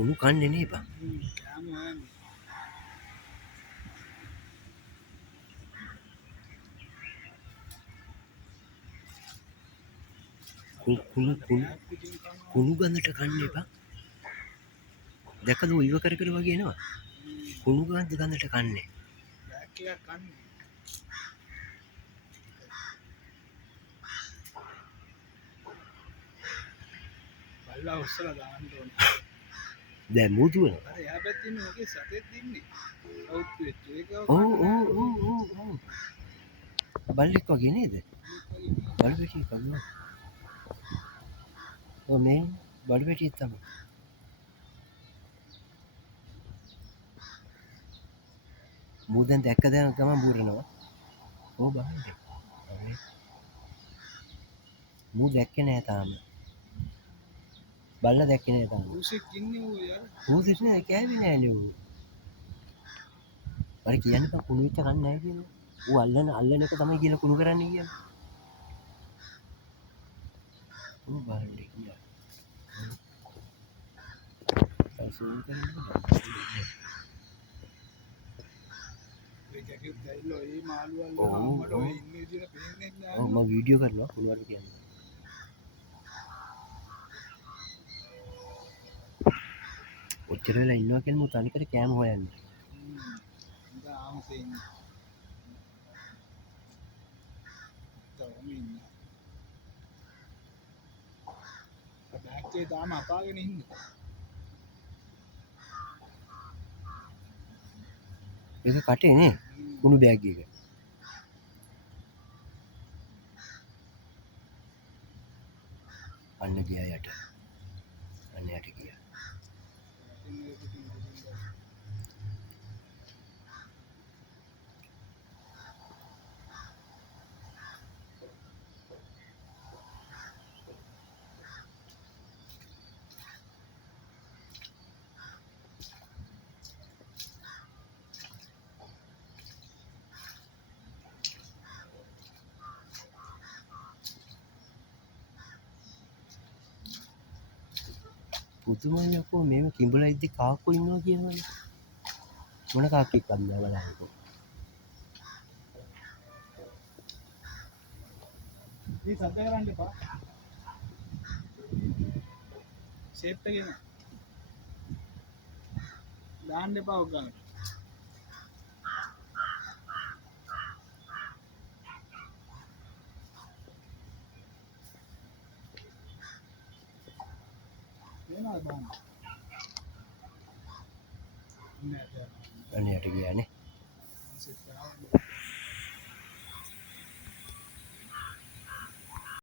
කුණු කන්නේ නේ බං. කෑම හොයන්න. කුණු ගඳට කන්න එපා. දැකද ඉව කර කර වගේ එනවා. කුණු ගඳට කන්නේ. බෑග් එකක් කන්නේ. බල්ලා උස්සලා දාන්න ඕන. දැන් මුතු වෙනවා. අර එහා පැත්තේ ඉන්නේ මොකේ සතෙක් දින්නේ. අවුත් වෙච්ච ඒක. ඔව්. බල්ලෙක් වගේ නේද? බල්ලෙක් වගේ. ඔව් මේ බඩ පැටියෙක් තමයි. මූ දැන් දැක්ක දැන් ගමන් බුරනවා. ඔව් බලන්න. මූ දැක්කේ නෑ තාම. බල්ලා දැක්කේ නෑ තාම. ඌසෙක් ඉන්නේ ඌ යාර. ඌසෙක් නෑ කෑවේ නෑනේ ඌ. මට කියන්න බෑ කුණු වෙච්ච කන්නේ නෑ කියලා. ඌ අල්ලන එක තමයි කියලා කුණු කරන්නේ කියලා. ඌ බලන්න කියලා. සල්සුන් කරන්නේ. ඒ ජැකට් දැයිලා ඒ මාළු අල්ලන අම්මට ඔය ඉන්නේ විදියට පේන්නේ නැහැ. ඔව් මම වීඩියෝ කරනවා පුළුවන් කියන්නේ. ඔච්චර වෙලා ඉන්නවා කියන්නේ මම තනිකර කෑම හොයන්නේ. ඉඳා ආමසේ ඉන්නේ. තාම ඉන්නේ. බෑග් එකේ තාම අපාගෙන ඉන්නේ. ඒක කටේ නේ කුණු බෑග් එක. අන්න ගියා යට. අන්න යට ගියා. පුදුමයි යකෝ මේව කිඹුලා ඉද්දි කාක්කු ඉන්නවා කියනවනේ. මොන කාක්කෙක්වත් නෑ බලන්නකෝ. මේ සද්ද කරන්න එපා. ෂේප් එකේම දාන්න එපා ඔක් ගන්න. වෙනවද බලන්න. නෑ. අන්න යට ගියානේ. සෙට් කරනවා.